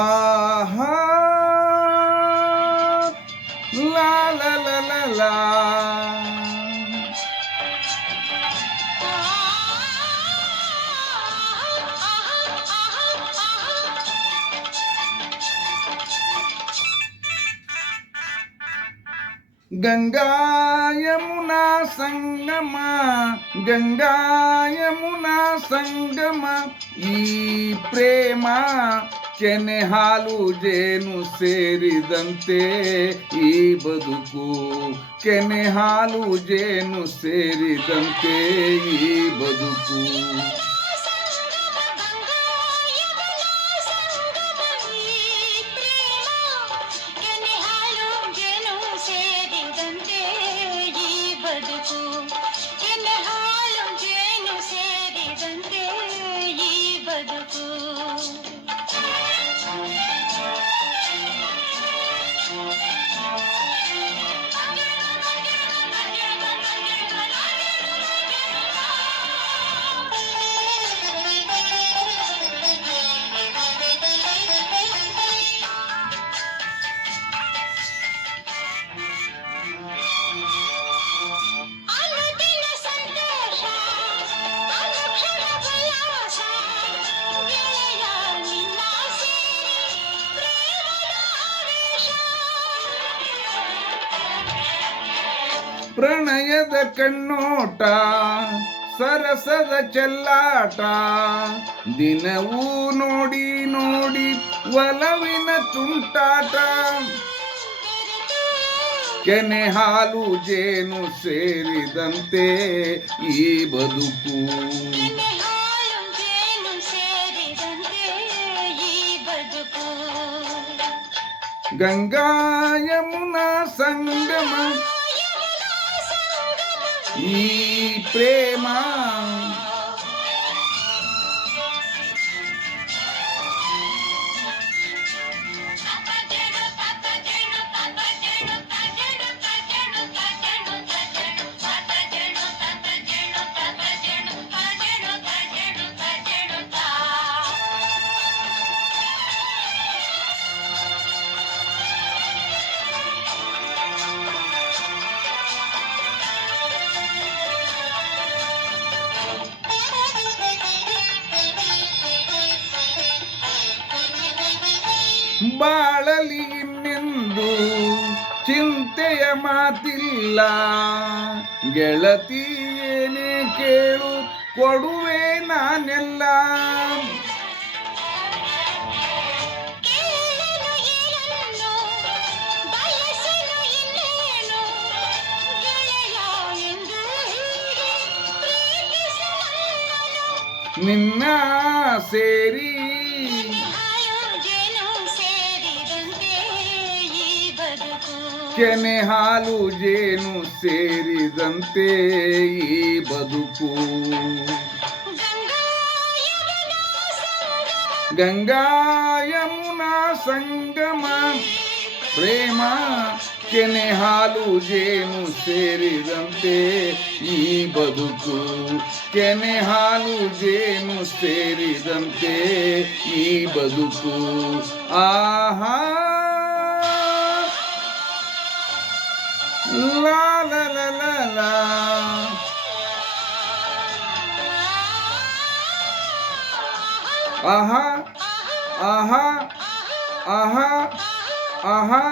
ಆಹಾ ಲಾ ಲಾ ಲಾ ಲಾ ಲಾ. ಗಂಗಾ ಯಮುನಾ ಸಂಗಮ, ಗಂಗಾ ಯಮುನಾ ಸಂಗಮ, ಈ ಪ್ರೇಮ ಕೆನೆ ಹಾಲು ಜೇನು ಸೇರಿದಂತೆ ಈ ಬದುಕು, ಕೆನೆ ಹಾಲು ಜೇನು ಸೇರಿದಂತೆ ಈ ಬದುಕು. ಪ್ರಣಯದ ಕಣ್ಣೋಟ, ಸರಸದ ಚೆಲ್ಲಾಟ, ದಿನವೂ ನೋಡಿ ನೋಡಿ ಒಲವಿನ ತುಂಟಾಟ. ಕೆನೆ ಹಾಲು ಜೇನು ಸೇರಿದಂತೆ ಈ ಬದುಕು. ಗಂಗಾ ಯಮುನಾ ಸಂಗಮ, ಈ ಪ್ರೇಮ ಬಾಳಲಿ ಇನ್ನೆಂದು ಚಿಂತೆಯ ಮಾತಿಲ್ಲ, ಗೆಳತಿ ಏನೇ ಕೇಳು ಕೊಡುವೆ ನಾನೆಲ್ಲ. ನಿನ್ನ ಸೇರಿ ಕೆನೆ ಹಾಲು ಜೇನು ಸೇರಿದಂತೆ ಈ ಬದುಕು. ಗಂಗಾ ಯಮುನಾ ಸಂಗಮ, ಪ್ರೇಮ ಕೆನೆ ಹಾಲು ಜೇನು ಸೇರಿದಂತೆ ಈ ಬದುಕು. ಕೆನೆ ಹಾಲು ಜೇನು ಸೇರಿದಂತೆ ಈ ಬದುಕು. ಆಹಾ ಲಾ ಲಾ ಲಾ ಲಾ ಲಾ. ಆಹಾ ಆಹಾ ಆಹಾ ಆಹಾ.